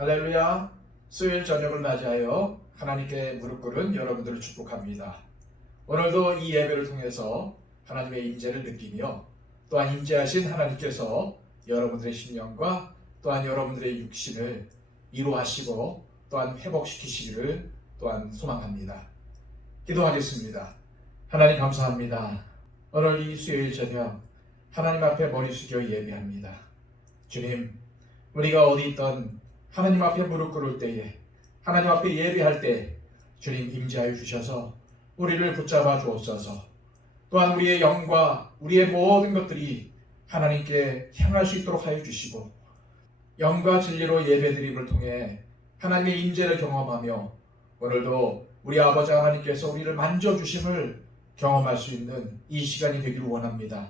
할렐루야. 수요일 저녁을 맞이하여 하나님께 무릎 꿇은 여러분들을 축복합니다. 오늘도 이 예배를 통해서 하나님의 임재를 느끼며 또한 임재하신 하나님께서 여러분들의 심령과 또한 여러분들의 육신을 위로하시고 또한 회복시키시기를 또한 소망합니다. 기도하겠습니다. 하나님 감사합니다. 오늘 이 수요일 저녁 하나님 앞에 머리 숙여 예배합니다. 주님, 우리가 어디 있던 하나님 앞에 무릎 꿇을 때에, 하나님 앞에 예배할 때 주님 임재하여 주셔서 우리를 붙잡아 주옵소서. 또한 우리의 영과 우리의 모든 것들이 하나님께 향할 수 있도록 하여 주시고, 영과 진리로 예배드림을 통해 하나님의 임재를 경험하며 오늘도 우리 아버지 하나님께서 우리를 만져주심을 경험할 수 있는 이 시간이 되기를 원합니다.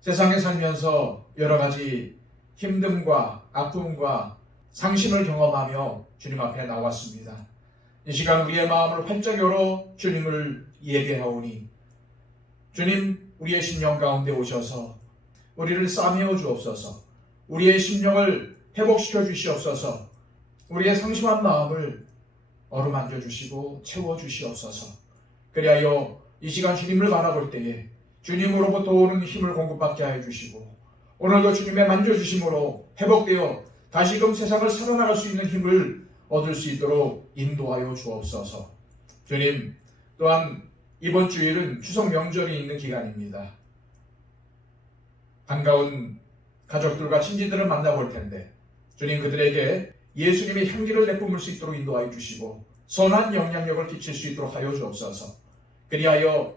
세상에 살면서 여러 가지 힘듦과 아픔과 상심을 경험하며 주님 앞에 나왔습니다. 이 시간 우리의 마음을 활짝 열어 주님을 예배하오니 주님, 우리의 심령 가운데 오셔서 우리를 싸매어 주옵소서. 우리의 심령을 회복시켜 주시옵소서. 우리의 상심한 마음을 어루만져 주시고 채워 주시옵소서. 그리하여 이 시간 주님을 바라볼 때에 주님으로부터 오는 힘을 공급받게 하여 주시고, 오늘도 주님의 만져주심으로 회복되어 다시금 세상을 살아나갈 수 있는 힘을 얻을 수 있도록 인도하여 주옵소서. 주님, 또한 이번 주일은 추석 명절이 있는 기간입니다. 반가운 가족들과 친지들을 만나볼 텐데 주님, 그들에게 예수님의 향기를 내뿜을 수 있도록 인도하여 주시고 선한 영향력을 끼칠 수 있도록 하여 주옵소서. 그리하여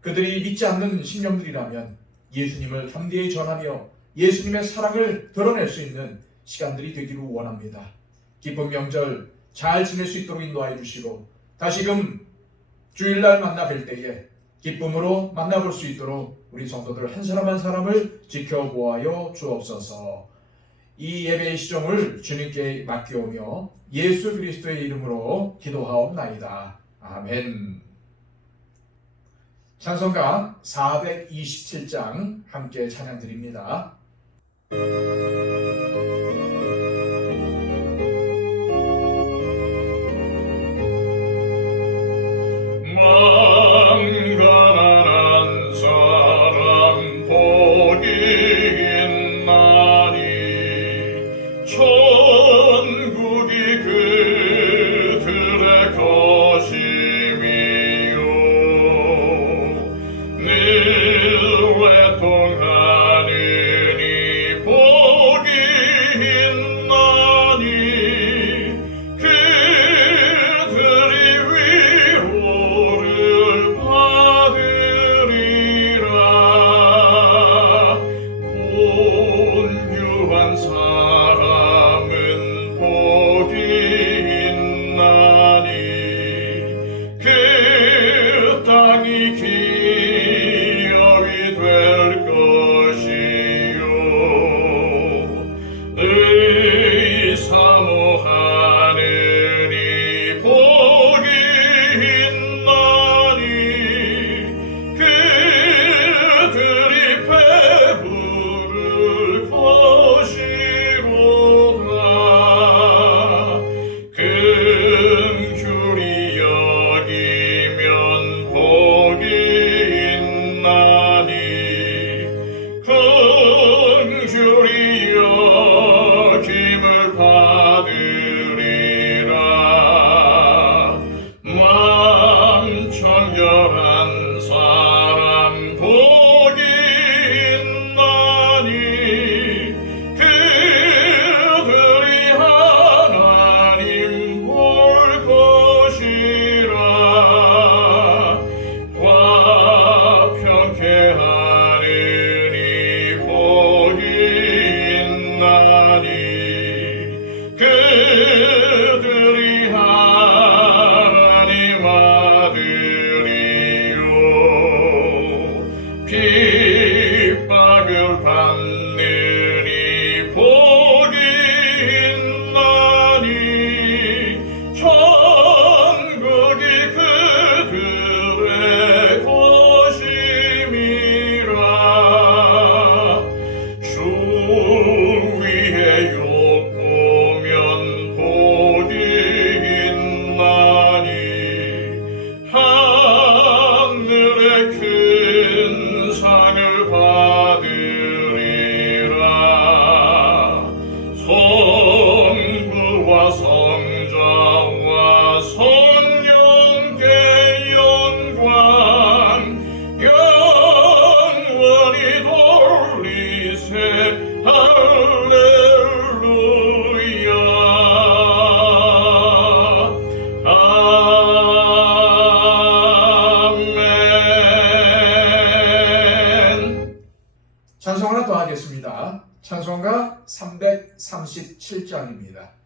그들이 믿지 않는 심령들이라면 예수님을 담대히 전하며 예수님의 사랑을 드러낼 수 있는 시간들이 되기를 원합니다. 기쁜 명절 잘 지낼 수 있도록 인도하여 주시고 다시금 주일날 만나 뵐 때에 기쁨으로 만나볼 수 있도록 우리 성도들 한 사람 한 사람을 지켜보아여 주옵소서. 이 예배의 시종을 주님께 맡기오며 예수 그리스도의 이름으로 기도하옵나이다. 아멘. 찬송가 427장 함께 찬양드립니다. 만가난한 사람 복이 있나니 천국이 그들의 것임이요 늘 애통하느니 복이 아멘. 찬송 하나 더 하겠습니다. 찬송가 337장입니다.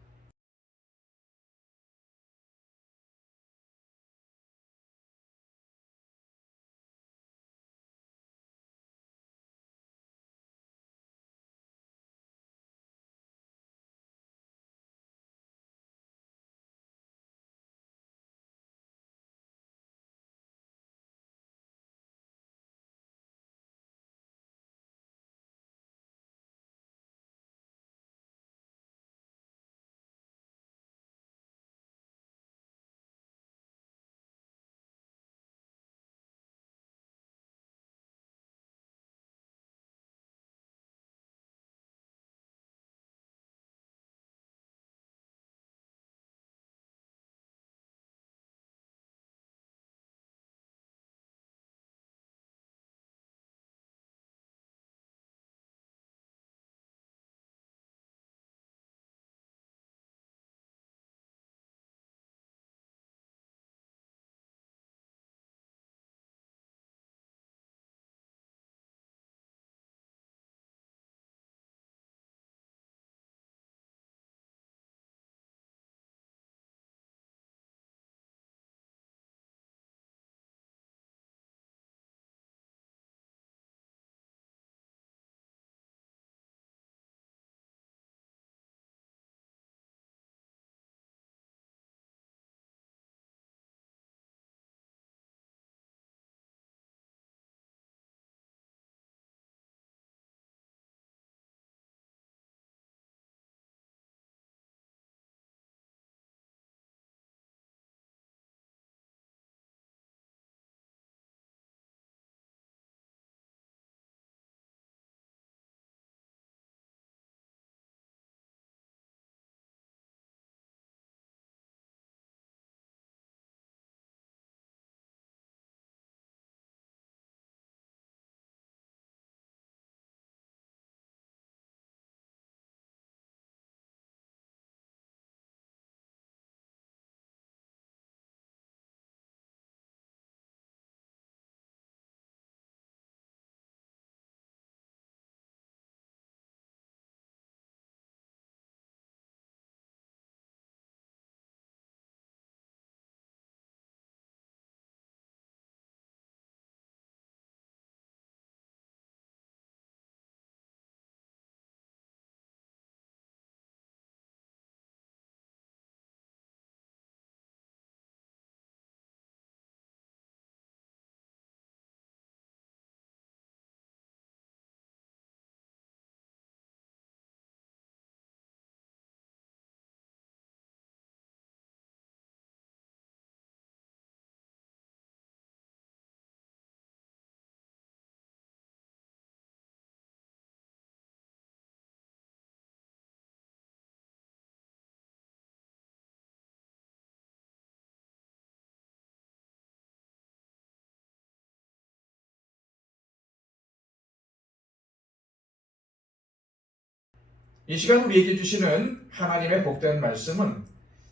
이 시간 우리에게 주시는 하나님의 복된 말씀은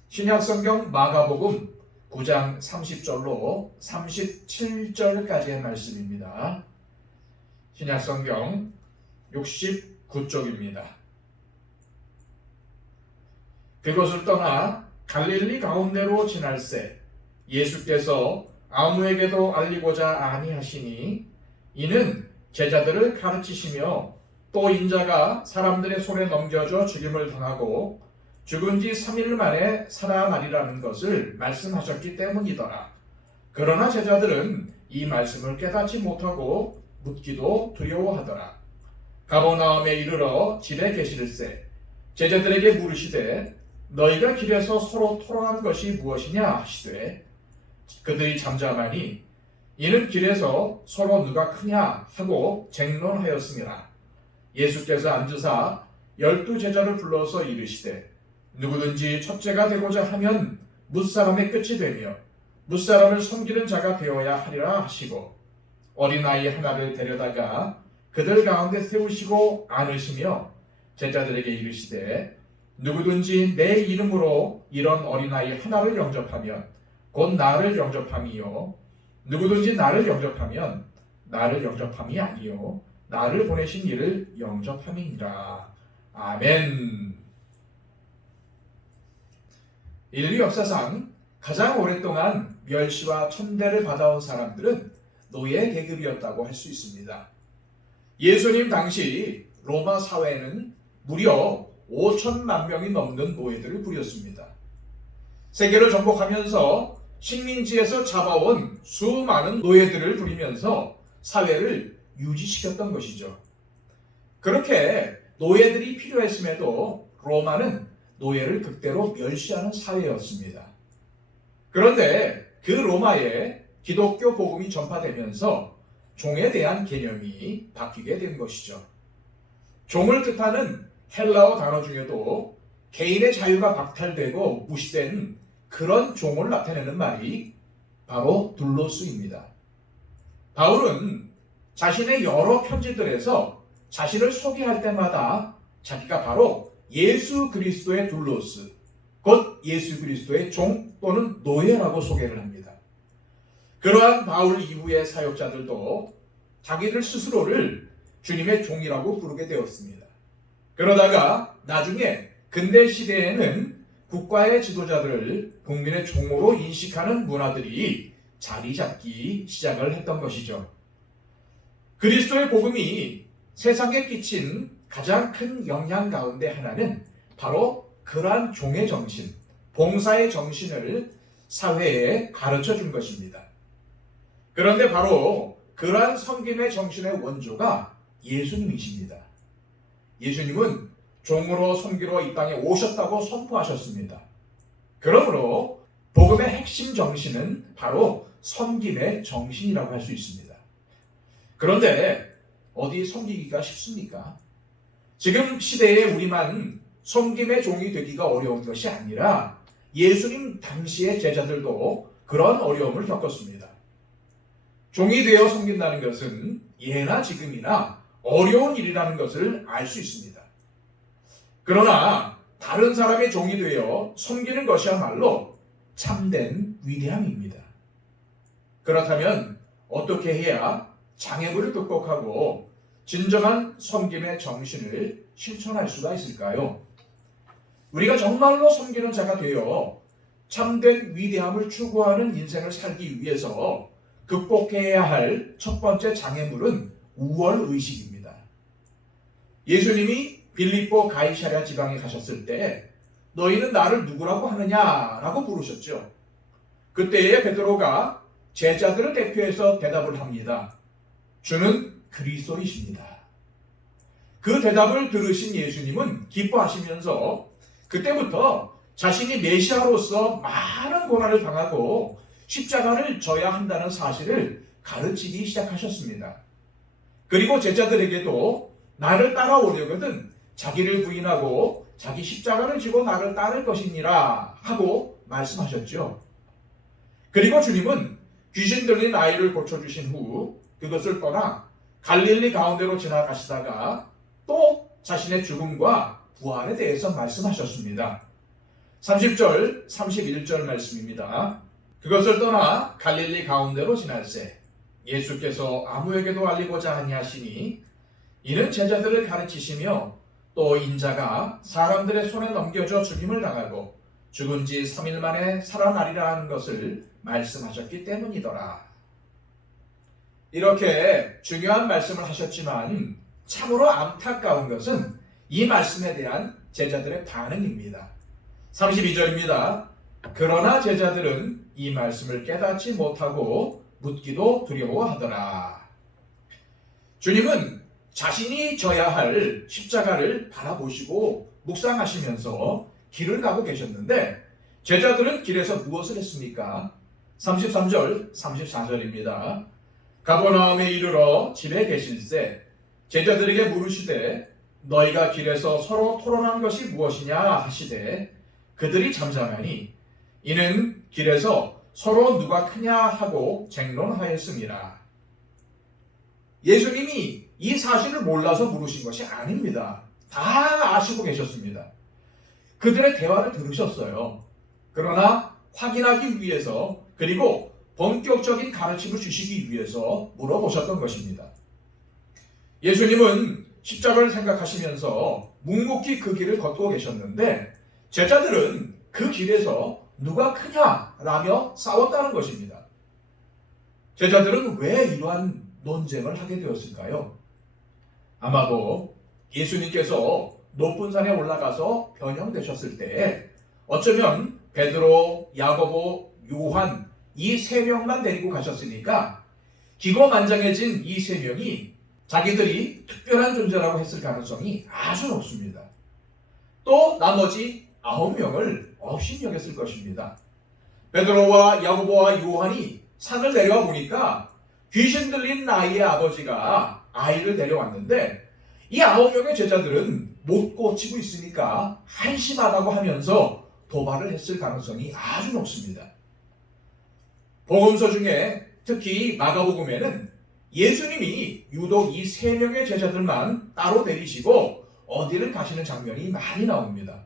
신약성경 마가복음 9장 30절로 37절까지의 말씀입니다. 신약성경 69쪽입니다. 그곳을 떠나 갈릴리 가운데로 지날새 예수께서 아무에게도 알리고자 아니하시니 이는 제자들을 가르치시며 또 인자가 사람들의 손에 넘겨져 죽임을 당하고 죽은 지 3일 만에 살아나리라는 것을 말씀하셨기 때문이더라. 그러나 제자들은 이 말씀을 깨닫지 못하고 묻기도 두려워하더라. 가버나움에 이르러 집에 계실새 제자들에게 물으시되 너희가 길에서 서로 토론한 것이 무엇이냐 하시되 그들이 잠잠하니 이는 길에서 서로 누가 크냐 하고 쟁론하였음이라. 예수께서 앉으사 12제자를 불러서 이르시되 누구든지 첫째가 되고자 하면 뭇사람의 끝이 되며 뭇사람을 섬기는 자가 되어야 하리라 하시고 어린아이 하나를 데려다가 그들 가운데 세우시고 안으시며 제자들에게 이르시되 누구든지 내 이름으로 이런 어린아이 하나를 영접하면 곧 나를 영접함이요 누구든지 나를 영접하면 나를 영접함이 아니요 나를 보내신 이를 영접함이니라. 아멘. 인류 역사상 가장 오랫동안 멸시와 천대를 받아온 사람들은 노예 계급이었다고 할 수 있습니다. 예수님 당시 로마 사회는 무려 5천만 명이 넘는 노예들을 부렸습니다. 세계를 정복하면서 식민지에서 잡아온 수많은 노예들을 부리면서 사회를 유지시켰던 것이죠. 그렇게 노예들이 필요했음에도 로마는 노예를 극대로 멸시하는 사회였습니다. 그런데 그 로마에 기독교 복음이 전파되면서 종에 대한 개념이 바뀌게 된 것이죠. 종을 뜻하는 헬라어 단어 중에도 개인의 자유가 박탈되고 무시된 그런 종을 나타내는 말이 바로 둘로스입니다. 바울은 자신의 여러 편지들에서 자신을 소개할 때마다 자기가 바로 예수 그리스도의 둘로스, 곧 예수 그리스도의 종 또는 노예라고 소개를 합니다. 그러한 바울 이후의 사역자들도 자기들 스스로를 주님의 종이라고 부르게 되었습니다. 그러다가 나중에 근대 시대에는 국가의 지도자들을 국민의 종으로 인식하는 문화들이 자리 잡기 시작을 했던 것이죠. 그리스도의 복음이 세상에 끼친 가장 큰 영향 가운데 하나는 바로 그러한 종의 정신, 봉사의 정신을 사회에 가르쳐 준 것입니다. 그런데 바로 그러한 섬김의 정신의 원조가 예수님이십니다. 예수님은 종으로 섬기러 이 땅에 오셨다고 선포하셨습니다. 그러므로 복음의 핵심 정신은 바로 섬김의 정신이라고 할 수 있습니다. 그런데 어디 섬기기가 쉽습니까? 지금 시대에 우리만 섬김의 종이 되기가 어려운 것이 아니라 예수님 당시의 제자들도 그런 어려움을 겪었습니다. 종이 되어 섬긴다는 것은 예나 지금이나 어려운 일이라는 것을 알 수 있습니다. 그러나 다른 사람의 종이 되어 섬기는 것이야말로 참된 위대함입니다. 그렇다면 어떻게 해야 장애물을 극복하고 진정한 섬김의 정신을 실천할 수가 있을까요? 우리가 정말로 섬기는 자가 되어 참된 위대함을 추구하는 인생을 살기 위해서 극복해야 할 첫 번째 장애물은 우월의식입니다. 예수님이 빌립보 가이사랴 지방에 가셨을 때 너희는 나를 누구라고 하느냐라고 물으셨죠. 그때에 베드로가 제자들을 대표해서 대답을 합니다. 주는 그리스도이십니다. 그 대답을 들으신 예수님은 기뻐하시면서 그때부터 자신이 메시아로서 많은 고난을 당하고 십자가를 져야 한다는 사실을 가르치기 시작하셨습니다. 그리고 제자들에게도 나를 따라오려거든 자기를 부인하고 자기 십자가를 지고 나를 따를 것이니라 하고 말씀하셨죠. 그리고 주님은 귀신 들린 아이를 고쳐주신 후 그것을 떠나 갈릴리 가운데로 지나가시다가 또 자신의 죽음과 부활에 대해서 말씀하셨습니다. 30절, 31절 말씀입니다. 그것을 떠나 갈릴리 가운데로 지날새 예수께서 아무에게도 알리고자 아니하시니 이는 제자들을 가르치시며 또 인자가 사람들의 손에 넘겨져 죽임을 당하고 죽은 지 3일 만에 살아나리라 하는 것을 말씀하셨기 때문이더라. 이렇게 중요한 말씀을 하셨지만 참으로 안타까운 것은 이 말씀에 대한 제자들의 반응입니다. 32절입니다. 그러나 제자들은 이 말씀을 깨닫지 못하고 묻기도 두려워하더라. 주님은 자신이 져야 할 십자가를 바라보시고 묵상하시면서 길을 가고 계셨는데 제자들은 길에서 무엇을 했습니까? 33절, 34절입니다. 가버나움에 이르러 집에 계실새 제자들에게 물으시되 너희가 길에서 서로 토론한 것이 무엇이냐 하시되 그들이 잠잠하니 이는 길에서 서로 누가 크냐 하고 쟁론하였습니다. 예수님이 이 사실을 몰라서 물으신 것이 아닙니다. 다 아시고 계셨습니다. 그들의 대화를 들으셨어요. 그러나 확인하기 위해서 그리고 본격적인 가르침을 주시기 위해서 물어보셨던 것입니다. 예수님은 십자가를 생각하시면서 묵묵히 그 길을 걷고 계셨는데 제자들은 그 길에서 누가 크냐라며 싸웠다는 것입니다. 제자들은 왜 이러한 논쟁을 하게 되었을까요? 아마도 예수님께서 높은 산에 올라가서 변형되셨을 때 어쩌면 베드로, 야고보, 요한 이 세 명만 데리고 가셨으니까 기고만장해진 이 세 명이 자기들이 특별한 존재라고 했을 가능성이 아주 높습니다. 또 나머지 9명을 없이 여겼을 것입니다. 베드로와 야고보와 요한이 산을 내려와 보니까 귀신 들린 나이의 아버지가 아이를 데려왔는데 이 9명의 제자들은 못 고치고 있으니까 한심하다고 하면서 도발을 했을 가능성이 아주 높습니다. 복음서 중에 특히 마가복음에는 예수님이 유독 이 3명의 제자들만 따로 데리시고 어디를 가시는 장면이 많이 나옵니다.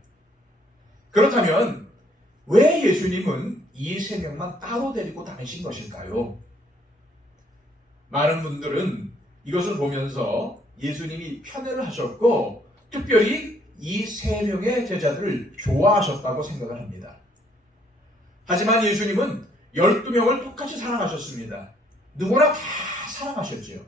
그렇다면 왜 예수님은 이 3명만 따로 데리고 다니신 것일까요? 많은 분들은 이것을 보면서 예수님이 편애를 하셨고 특별히 이 3명의 제자들을 좋아하셨다고 생각을 합니다. 하지만 예수님은 12명을 똑같이 사랑하셨습니다. 누구나 다 사랑하셨죠.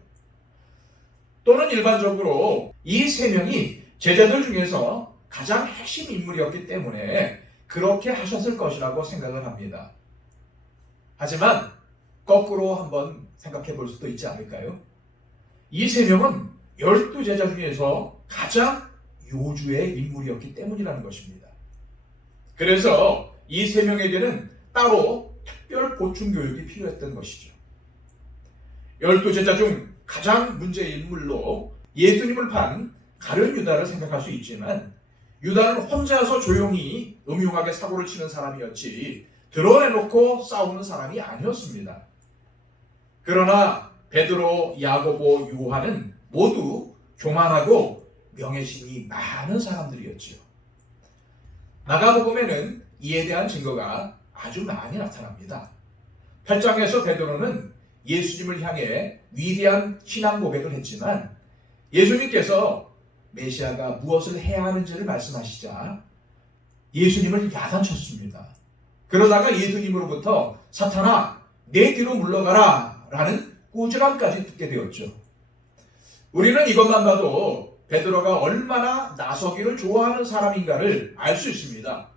또는 일반적으로 이 3명이 제자들 중에서 가장 핵심 인물이었기 때문에 그렇게 하셨을 것이라고 생각을 합니다. 하지만 거꾸로 한번 생각해 볼 수도 있지 않을까요? 이 3명은 12제자 중에서 가장 요주의 인물이었기 때문이라는 것입니다. 그래서 이 3명에게는 따로 특별 보충 교육이 필요했던 것이죠. 12제자 중 가장 문제의 인물로 예수님을 판 가룟 유다를 생각할 수 있지만 유다는 혼자서 조용히 음흉하게 사고를 치는 사람이었지 드러내놓고 싸우는 사람이 아니었습니다. 그러나 베드로, 야고보, 요한은 모두 교만하고 명예심이 많은 사람들이었지요. 마가복음에는 이에 대한 증거가 아주 많이 나타납니다. 8장에서 베드로는 예수님을 향해 위대한 신앙 고백을 했지만 예수님께서 메시아가 무엇을 해야 하는지를 말씀하시자 예수님을 야단쳤습니다. 그러다가 예수님으로부터 사탄아 내 뒤로 물러가라 라는 꾸지람까지 듣게 되었죠. 우리는 이것만 봐도 베드로가 얼마나 나서기를 좋아하는 사람인가를 알 수 있습니다.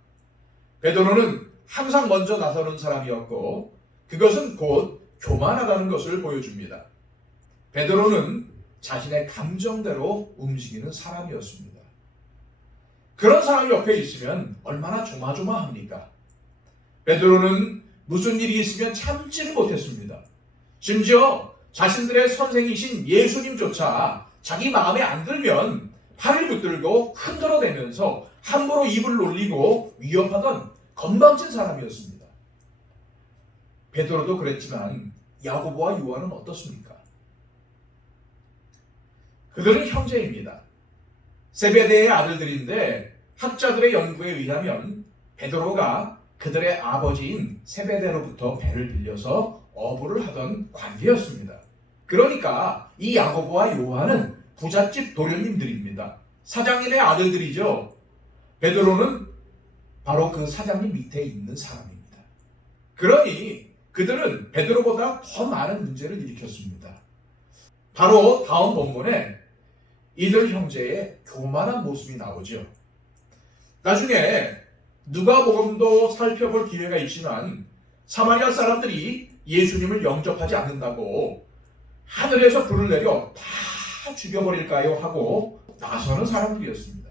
베드로는 항상 먼저 나서는 사람이었고 그것은 곧 교만하다는 것을 보여줍니다. 베드로는 자신의 감정대로 움직이는 사람이었습니다. 그런 사람이 옆에 있으면 얼마나 조마조마합니까? 베드로는 무슨 일이 있으면 참지를 못했습니다. 심지어 자신들의 선생이신 예수님조차 자기 마음에 안 들면 팔을 붙들고 흔들어대면서 함부로 입을 놀리고 위협하던 건방진 사람이었습니다. 베드로도 그랬지만 야고보와 요한은 어떻습니까? 그들은 형제입니다. 세베대의 아들들인데 학자들의 연구에 의하면 베드로가 그들의 아버지인 세베대로부터 배를 빌려서 어부를 하던 관계였습니다. 그러니까 이 야고보와 요한은 부잣집 도련님들입니다. 사장님의 아들들이죠. 베드로는 바로 그 사장님 밑에 있는 사람입니다. 그러니 그들은 베드로보다 더 많은 문제를 일으켰습니다. 바로 다음 본문에 이들 형제의 교만한 모습이 나오죠. 나중에 누가복음도 살펴볼 기회가 있지만 사마리아 사람들이 예수님을 영접하지 않는다고 하늘에서 불을 내려 다 죽여버릴까요? 하고 나서는 사람들이었습니다.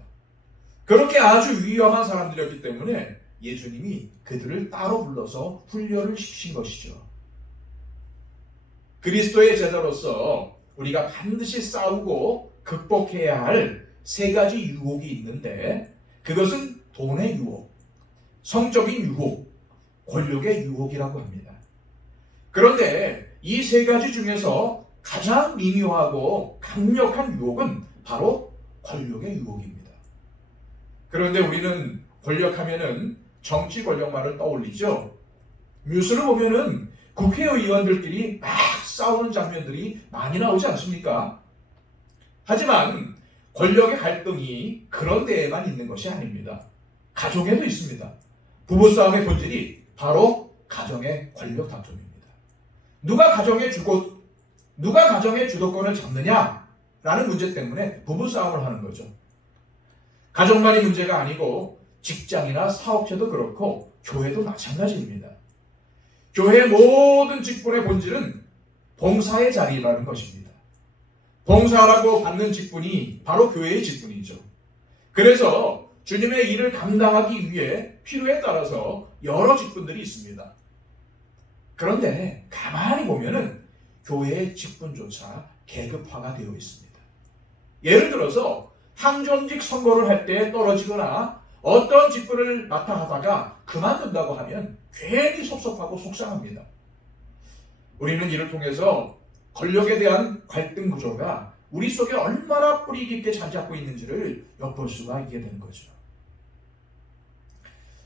그렇게 아주 위험한 사람들이었기 때문에 예수님이 그들을 따로 불러서 훈련을 시키신 것이죠. 그리스도의 제자로서 우리가 반드시 싸우고 극복해야 할 3가지 유혹이 있는데 그것은 돈의 유혹, 성적인 유혹, 권력의 유혹이라고 합니다. 그런데 이 3가지 중에서 가장 미묘하고 강력한 유혹은 바로 권력의 유혹입니다. 그런데 우리는 권력하면은 정치 권력만을 떠올리죠. 뉴스를 보면은 국회의원들끼리 막 싸우는 장면들이 많이 나오지 않습니까? 하지만 권력의 갈등이 그런 데에만 있는 것이 아닙니다. 가정에도 있습니다. 부부싸움의 본질이 바로 가정의 권력 다툼입니다. 누가 가정의 주도권을 잡느냐라는 문제 때문에 부부싸움을 하는 거죠. 가정만이 문제가 아니고 직장이나 사업체도 그렇고 교회도 마찬가지입니다. 교회의 모든 직분의 본질은 봉사의 자리라는 것입니다. 봉사라고 받는 직분이 바로 교회의 직분이죠. 그래서 주님의 일을 감당하기 위해 필요에 따라서 여러 직분들이 있습니다. 그런데 가만히 보면은 교회의 직분조차 계급화가 되어 있습니다. 예를 들어서 항전직 선거를 할 때 떨어지거나 어떤 직분을 맡아 하다가 그만둔다고 하면 괜히 섭섭하고 속상합니다. 우리는 이를 통해서 권력에 대한 갈등 구조가 우리 속에 얼마나 뿌리 깊게 자리 잡고 있는지를 엿볼 수가 있게 되는 거죠.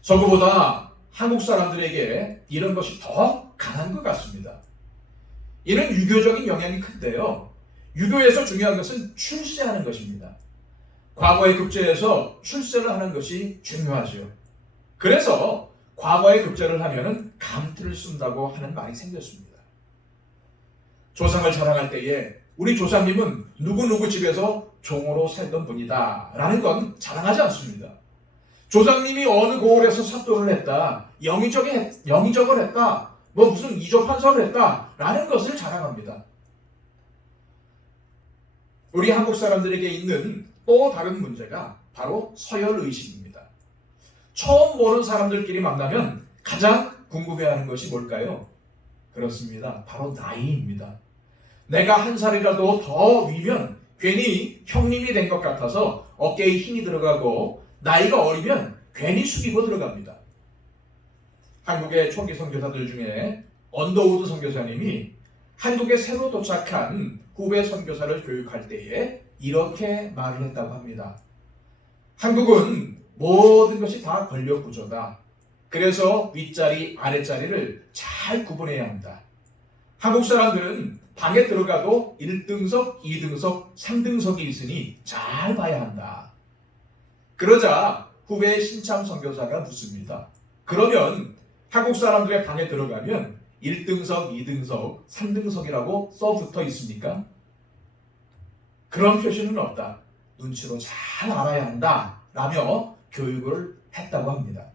서구보다 한국 사람들에게 이런 것이 더 강한 것 같습니다. 이는 유교적인 영향이 큰데요. 유교에서 중요한 것은 출세하는 것입니다. 과거의 급제에서 출세를 하는 것이 중요하죠. 그래서 과거의 급제를 하면은 감투를 쓴다고 하는 말이 생겼습니다. 조상을 자랑할 때에 우리 조상님은 누구누구 집에서 종으로 살던 분이다 라는 건 자랑하지 않습니다. 조상님이 어느 고을에서 삽도를 했다, 영의적을 했다, 뭐 무슨 이조판서를 했다 라는 것을 자랑합니다. 우리 한국 사람들에게 있는 또 다른 문제가 바로 서열의식입니다. 처음 보는 사람들끼리 만나면 가장 궁금해하는 것이 뭘까요? 그렇습니다. 바로 나이입니다. 내가 한 살이라도 더 위면 괜히 형님이 된 것 같아서 어깨에 힘이 들어가고 나이가 어리면 괜히 숙이고 들어갑니다. 한국의 초기 선교사들 중에 언더우드 선교사님이 한국에 새로 도착한 후배 선교사를 교육할 때에 이렇게 말을 했다고 합니다. 한국은 모든 것이 다 권력 구조다. 그래서 윗자리, 아랫자리를 잘 구분해야 한다. 한국 사람들은 방에 들어가도 1등석, 2등석, 3등석이 있으니 잘 봐야 한다. 그러자 후배 신참 선교사가 묻습니다. 그러면 한국 사람들의 방에 들어가면 1등석, 2등석, 3등석이라고 써붙어 있습니까? 그런 표시는 없다. 눈치로 잘 알아야 한다. 라며 교육을 했다고 합니다.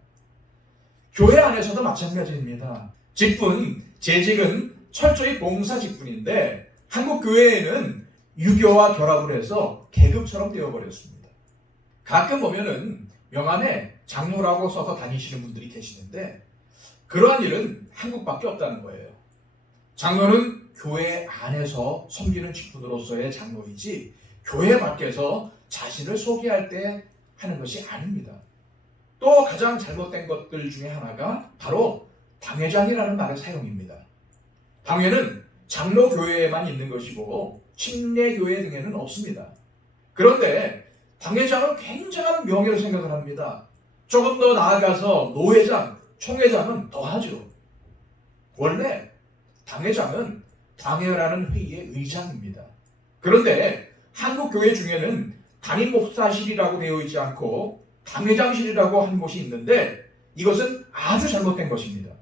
교회 안에서도 마찬가지입니다. 직분, 재직은 철저히 봉사 직분인데 한국 교회에는 유교와 결합을 해서 계급처럼 되어버렸습니다. 가끔 보면은 명함에 장로라고 써서 다니시는 분들이 계시는데 그러한 일은 한국밖에 없다는 거예요. 장로는 교회 안에서 섬기는 직분으로서의 장로이지 교회 밖에서 자신을 소개할 때 하는 것이 아닙니다. 또 가장 잘못된 것들 중에 하나가 바로 당회장이라는 말의 사용입니다. 당회는 장로교회에만 있는 것이고 침례교회 등에는 없습니다. 그런데 당회장은 굉장한 명예로 생각을 합니다. 조금 더 나아가서 노회장, 총회장은 더하죠. 원래 당회장은 당회라는 회의의 의장입니다. 그런데 한국 교회 중에는 담임 목사실이라고 되어 있지 않고 당회장실이라고 한 곳이 있는데 이것은 아주 잘못된 것입니다.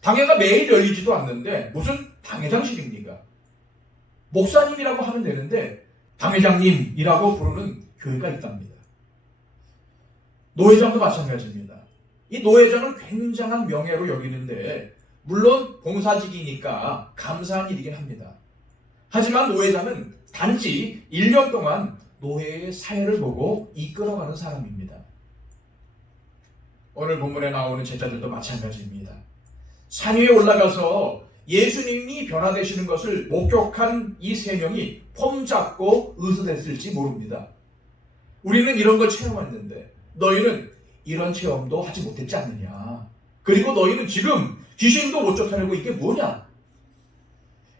당회가 매일 열리지도 않는데 무슨 당회장실입니까? 목사님이라고 하면 되는데 당회장님이라고 부르는 교회가 있답니다. 노회장도 마찬가지입니다. 이 노회장은 굉장한 명예로 여기는데 물론 봉사직이니까 감사한 일이긴 합니다. 하지만 노회장은 단지 1년 동안 노회의 사회를 보고 이끌어가는 사람입니다. 오늘 본문에 나오는 제자들도 마찬가지입니다. 산 위에 올라가서 예수님이 변화되시는 것을 목격한 이 세 명이 폼 잡고 의수됐을지 모릅니다. 우리는 이런 걸 체험했는데 너희는 이런 체험도 하지 못했지 않느냐. 그리고 너희는 지금 귀신도 못 쫓아내고 이게 뭐냐.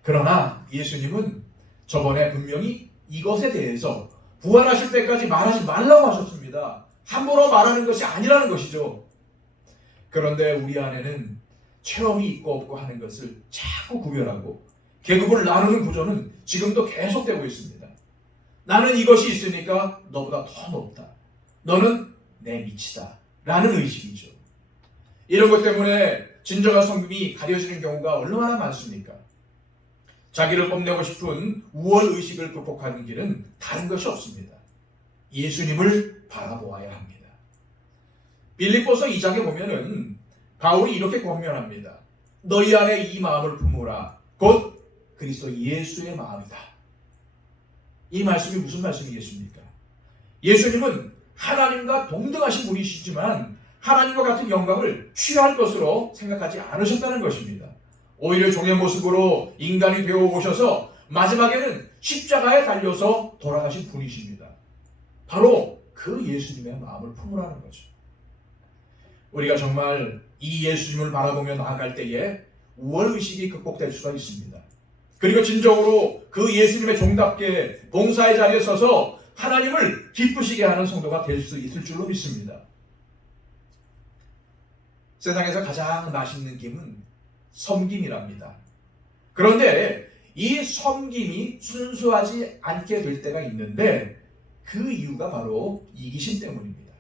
그러나 예수님은 저번에 분명히 이것에 대해서 부활하실 때까지 말하지 말라고 하셨습니다. 함부로 말하는 것이 아니라는 것이죠. 그런데 우리 안에는 체험이 있고 없고 하는 것을 자꾸 구별하고 계급을 나누는 구조는 지금도 계속되고 있습니다. 나는 이것이 있으니까 너보다 더 높다. 너는 내 밑이다. 라는 의식이죠. 이런 것 때문에 진정한 성김이 가려지는 경우가 얼마나 많습니까? 자기를 뽐내고 싶은 우월의식을 극복하는 길은 다른 것이 없습니다. 예수님을 바라보아야 합니다. 빌립보서 2장에 보면은 바울이 이렇게 권면합니다. 너희 안에 이 마음을 품으라. 곧 그리스도 예수의 마음이다. 이 말씀이 무슨 말씀이겠습니까? 예수님은 하나님과 동등하신 분이시지만 하나님과 같은 영광을 취할 것으로 생각하지 않으셨다는 것입니다. 오히려 종의 모습으로 인간이 되어 오셔서 마지막에는 십자가에 달려서 돌아가신 분이십니다. 바로 그 예수님의 마음을 품으라는 거죠. 우리가 정말 이 예수님을 바라보며 나아갈 때에 우월의식이 극복될 수가 있습니다. 그리고 진정으로 그 예수님의 종답게 봉사의 자리에 서서 하나님을 기쁘시게 하는 성도가 될 수 있을 줄로 믿습니다. 세상에서 가장 맛있는 김은 섬김이랍니다. 그런데 이 섬김이 순수하지 않게 될 때가 있는데 그 이유가 바로 이기심 때문입니다.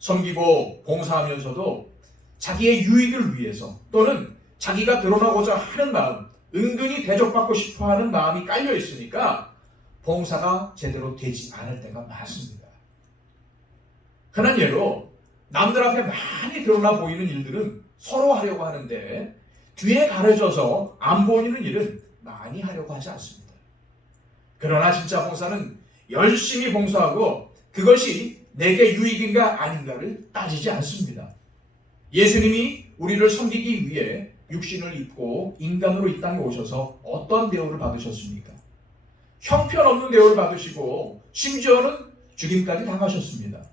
섬기고 봉사하면서도 자기의 유익을 위해서 또는 자기가 드러나고자 하는 마음, 은근히 대접받고 싶어하는 마음이 깔려 있으니까 봉사가 제대로 되지 않을 때가 많습니다. 흔한 예로 남들 앞에 많이 드러나 보이는 일들은 서로 하려고 하는데 뒤에 가려져서 안 보이는 일은 많이 하려고 하지 않습니다. 그러나 진짜 봉사는 열심히 봉사하고 그것이 내게 유익인가 아닌가를 따지지 않습니다. 예수님이 우리를 섬기기 위해 육신을 입고 인간으로 이 땅에 오셔서 어떤 대우를 받으셨습니까? 형편없는 대우를 받으시고 심지어는 죽임까지 당하셨습니다.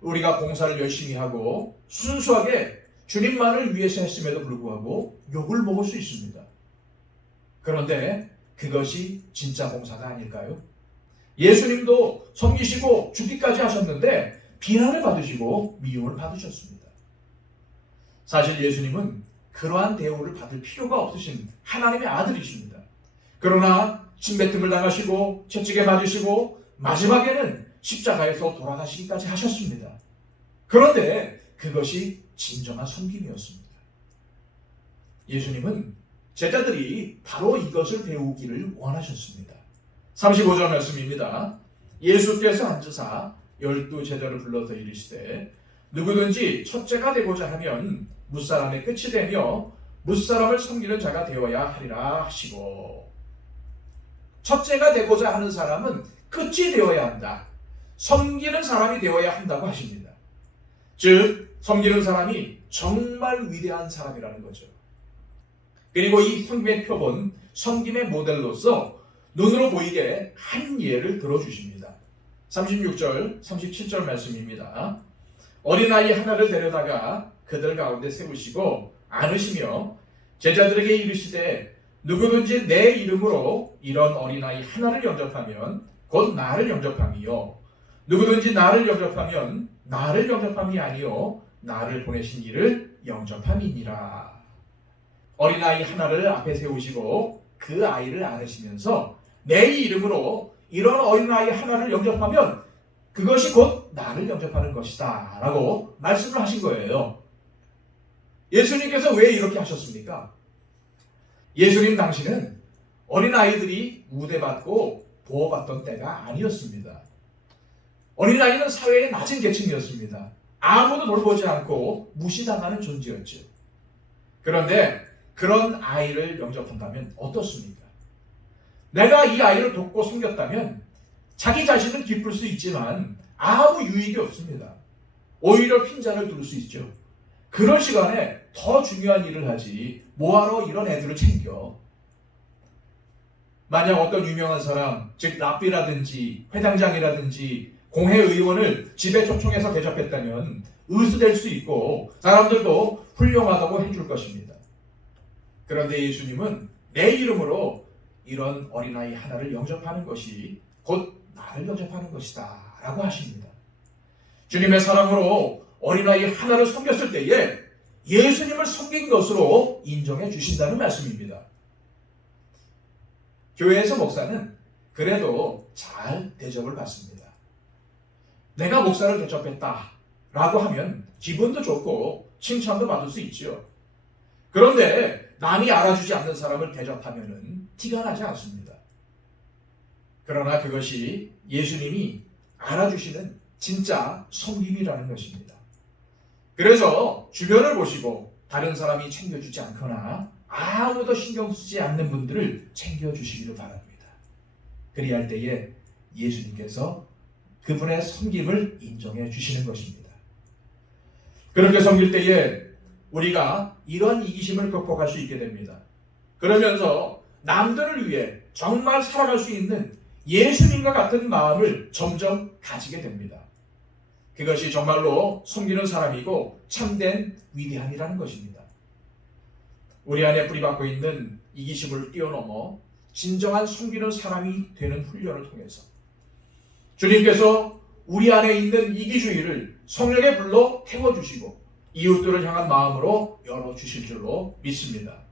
우리가 봉사를 열심히 하고 순수하게 주님만을 위해서 했음에도 불구하고 욕을 먹을 수 있습니다. 그런데 그것이 진짜 봉사가 아닐까요? 예수님도 섬기시고 죽기까지 하셨는데 비난을 받으시고 미움을 받으셨습니다. 사실 예수님은 그러한 대우를 받을 필요가 없으신 하나님의 아들이십니다. 그러나 침뱉음을 당하시고 채찍에 맞으시고 마지막에는 십자가에서 돌아가시기까지 하셨습니다. 그런데 그것이 진정한 섬김이었습니다. 예수님은 제자들이 바로 이것을 배우기를 원하셨습니다. 35절 말씀입니다. 예수께서 앉으사 12 제자를 불러서 이르시되 누구든지 첫째가 되고자 하면 무사람의 끝이 되며 무사람을 섬기는 자가 되어야 하리라 하시고, 첫째가 되고자 하는 사람은 끝이 되어야 한다. 섬기는 사람이 되어야 한다고 하십니다. 즉 섬기는 사람이 정말 위대한 사람이라는 거죠. 그리고 이 섬김의 표본, 섬김의 모델로서 눈으로 보이게 한 예를 들어주십니다. 36절, 37절 말씀입니다. 어린아이 하나를 데려다가 그들 가운데 세우시고 안으시며 제자들에게 이르시되 누구든지 내 이름으로 이런 어린아이 하나를 영접하면 곧 나를 영접함이요 누구든지 나를 영접하면 나를 영접함이 아니요 나를 보내신 이를 영접함이니라. 어린아이 하나를 앞에 세우시고 그 아이를 안으시면서 내 이름으로 이런 어린아이 하나를 영접하면 그것이 곧 나를 영접하는 것이다 라고 말씀을 하신 거예요. 예수님께서 왜 이렇게 하셨습니까? 예수님 당시는 어린아이들이 우대받고 보호받던 때가 아니었습니다. 어린아이는 사회의 낮은 계층이었습니다. 아무도 돌보지 않고 무시당하는 존재였죠. 그런데 그런 아이를 영접한다면 어떻습니까? 내가 이 아이를 돕고 섬겼다면 자기 자신은 기쁠 수 있지만 아무 유익이 없습니다. 오히려 핀잔을 둘 수 있죠. 그런 시간에 더 중요한 일을 하지 뭐하러 이런 애들을 챙겨. 만약 어떤 유명한 사람, 즉 랍비라든지 회당장이라든지 공회의원을 집에 초청해서 대접했다면 의수될 수 있고 사람들도 훌륭하다고 해줄 것입니다. 그런데 예수님은 내 이름으로 이런 어린아이 하나를 영접하는 것이 곧 나를 영접하는 것이다 라고 하십니다. 주님의 사랑으로 어린아이 하나를 섬겼을 때에 예수님을 섬긴 것으로 인정해 주신다는 말씀입니다. 교회에서 목사는 그래도 잘 대접을 받습니다. 내가 목사를 대접했다 라고 하면 기분도 좋고 칭찬도 받을 수 있죠. 그런데 남이 알아주지 않는 사람을 대접하면 티가 나지 않습니다. 그러나 그것이 예수님이 알아주시는 진짜 섬김이라는 것입니다. 그래서 주변을 보시고 다른 사람이 챙겨주지 않거나 아무도 신경 쓰지 않는 분들을 챙겨주시기를 바랍니다. 그리할 때에 예수님께서 그분의 섬김을 인정해 주시는 것입니다. 그렇게 섬길 때에 우리가 이런 이기심을 극복할 수 있게 됩니다. 그러면서 남들을 위해 정말 살아갈 수 있는 예수님과 같은 마음을 점점 가지게 됩니다. 그것이 정말로 섬기는 사람이고 참된 위대함이라는 것입니다. 우리 안에 뿌리박고 있는 이기심을 뛰어넘어 진정한 섬기는 사람이 되는 훈련을 통해서 주님께서 우리 안에 있는 이기주의를 성령의 불로 태워주시고 이웃들을 향한 마음으로 열어주실 줄로 믿습니다.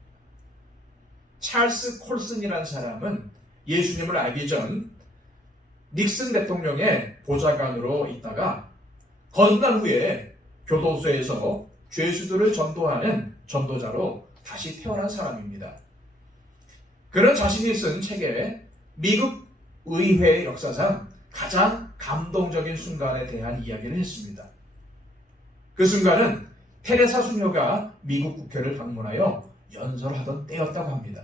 찰스 콜슨이라는 사람은 예수님을 알기 전 닉슨 대통령의 보좌관으로 있다가 거듭난 후에 교도소에서 죄수들을 전도하는 전도자로 다시 태어난 사람입니다. 그는 자신이 쓴 책에 미국 의회 역사상 가장 감동적인 순간에 대한 이야기를 했습니다. 그 순간은 테레사 수녀가 미국 국회를 방문하여 연설하던 때였다고 합니다.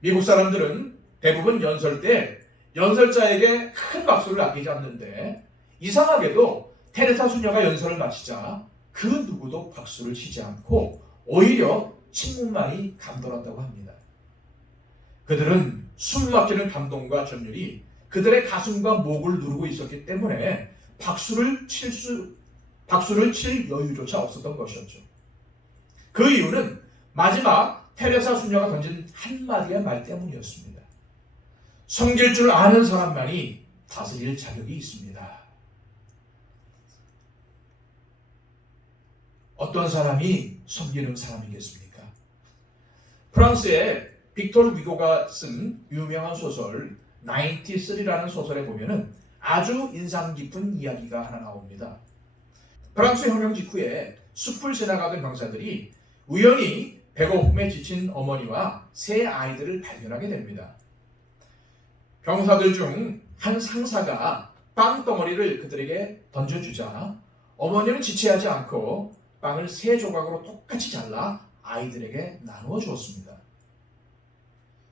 미국 사람들은 대부분 연설 때 연설자에게 큰 박수를 아끼지 않는데 이상하게도 테레사 수녀가 연설을 마치자 그 누구도 박수를 치지 않고 오히려 침묵만이 감돌았다고 합니다. 그들은 숨막히는 감동과 전율이 그들의 가슴과 목을 누르고 있었기 때문에 박수를 칠 여유조차 없었던 것이었죠. 그 이유는 마지막 테레사 수녀가 던진 한마디의 말 때문이었습니다. 섬길 줄 아는 사람만이 다스릴 자격이 있습니다. 어떤 사람이 섬기는 사람이겠습니까? 프랑스의 빅토르 위고가 쓴 유명한 소설 93라는 소설에 보면은 아주 인상 깊은 이야기가 하나 나옵니다. 프랑스 혁명 직후에 숲을 지나가던 병사들이 우연히 배고픔에 지친 어머니와 세 아이들을 발견하게 됩니다. 병사들 중 한 상사가 빵 덩어리를 그들에게 던져주자 어머니는 지체하지 않고 빵을 세 조각으로 똑같이 잘라 아이들에게 나누어 주었습니다.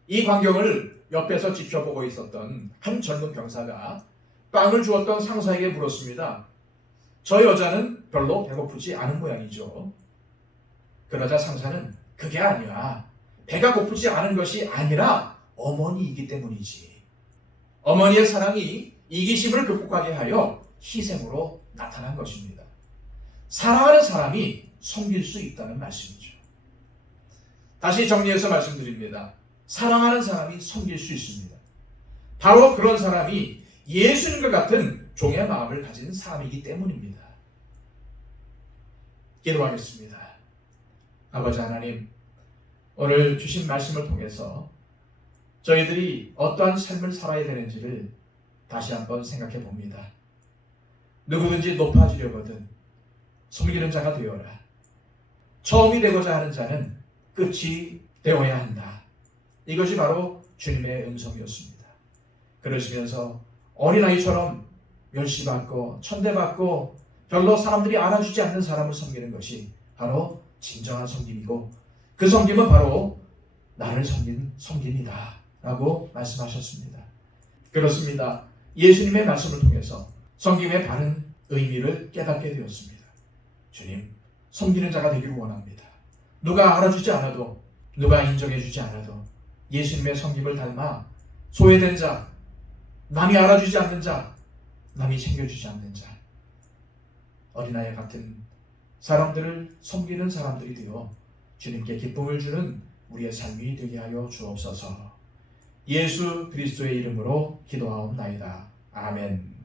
이 광경을 옆에서 지켜보고 있었던 한 젊은 병사가 빵을 주었던 상사에게 물었습니다. 저 여자는 별로 배고프지 않은 모양이죠. 그러자 상사는 그게 아니야. 배가 고프지 않은 것이 아니라 어머니이기 때문이지. 어머니의 사랑이 이기심을 극복하게 하여 희생으로 나타난 것입니다. 사랑하는 사람이 섬길 수 있다는 말씀이죠. 다시 정리해서 말씀드립니다. 사랑하는 사람이 섬길 수 있습니다. 바로 그런 사람이 예수님과 같은 종의 마음을 가진 사람이기 때문입니다. 기도하겠습니다. 아버지 하나님, 오늘 주신 말씀을 통해서 저희들이 어떠한 삶을 살아야 되는지를 다시 한번 생각해 봅니다. 누구든지 높아지려거든 섬기는 자가 되어라. 처음이 되고자 하는 자는 끝이 되어야 한다. 이것이 바로 주님의 음성이었습니다. 그러시면서 어린아이처럼 멸시받고 천대받고 별로 사람들이 알아주지 않는 사람을 섬기는 것이 바로 진정한 섬김이고 그 섬김은 바로 나를 섬긴 섬김이다 라고 말씀하셨습니다. 그렇습니다. 예수님의 말씀을 통해서 섬김의 바른 의미를 깨닫게 되었습니다. 주님, 섬기는 자가 되기를 원합니다. 누가 알아주지 않아도 누가 인정해주지 않아도 예수님의 섬김을 닮아 소외된 자, 남이 알아주지 않는 자, 남이 챙겨주지 않는 자, 어린아이 같은 사람들을 섬기는 사람들이 되어 주님께 기쁨을 주는 우리의 삶이 되게 하여 주옵소서. 예수 그리스도의 이름으로 기도하옵나이다. 아멘.